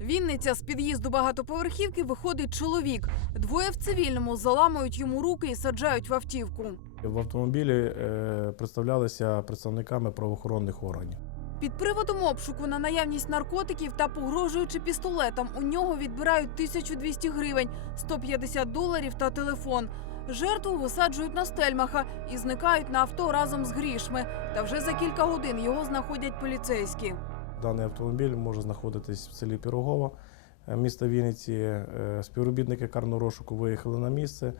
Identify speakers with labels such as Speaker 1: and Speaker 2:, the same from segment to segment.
Speaker 1: Вінниця з під'їзду багатоповерхівки виходить чоловік. Двоє в цивільному заламують йому руки і саджають в автівку.
Speaker 2: В автомобілі е, представлялися представниками правоохоронних органів.
Speaker 1: Під приводом обшуку на наявність наркотиків та погрожуючи пістолетом, у нього відбирають 1200 гривень, 150 доларів та телефон. Жертву висаджують на стельмаха і зникають на авто разом з грішми. Та вже за кілька годин його знаходять поліцейські.
Speaker 2: Даний автомобіль може знаходитись в селі Пірогова, е, міста Вінниці. Е, Співробітники карного розшуку виїхали на місце.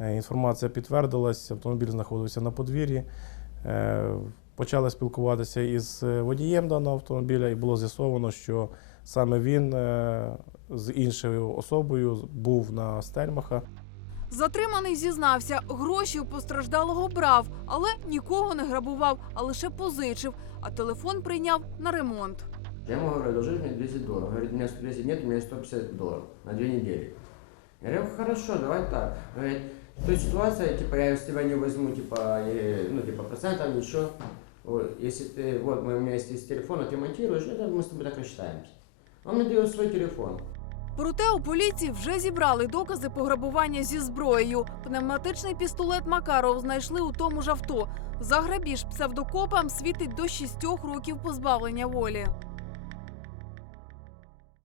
Speaker 2: Е, Інформація підтвердилась, автомобіль знаходився на подвір'ї. Почали спілкуватися із водієм даного автомобіля, і було з'ясовано, що саме він з іншою особою був на Стельмаха.
Speaker 1: Затриманий зізнався, гроші у постраждалого брав, але нікого не грабував, а лише позичив, а телефон прийняв на ремонт.
Speaker 3: Я ему говорю, одолжи мне 200 долларов. Говорит, у меня 110 нет, у меня 150 долларов на две недели. Я говорю, хорошо, давай так. Говорит, то есть ситуация, типа, я с тебя не возьму, типа, и, ну, типа, процентов, ничего. Вот, если ты, вот, мы вместе с телефона ты монтируешь, это мы с тобой так рассчитаемся. Он мне дает свой телефон.
Speaker 1: Проте у поліції вже зібрали докази пограбування зі зброєю. Пневматичний пістолет Макаров знайшли у тому ж авто. За грабіж псевдокопам світить до шістьох років позбавлення волі.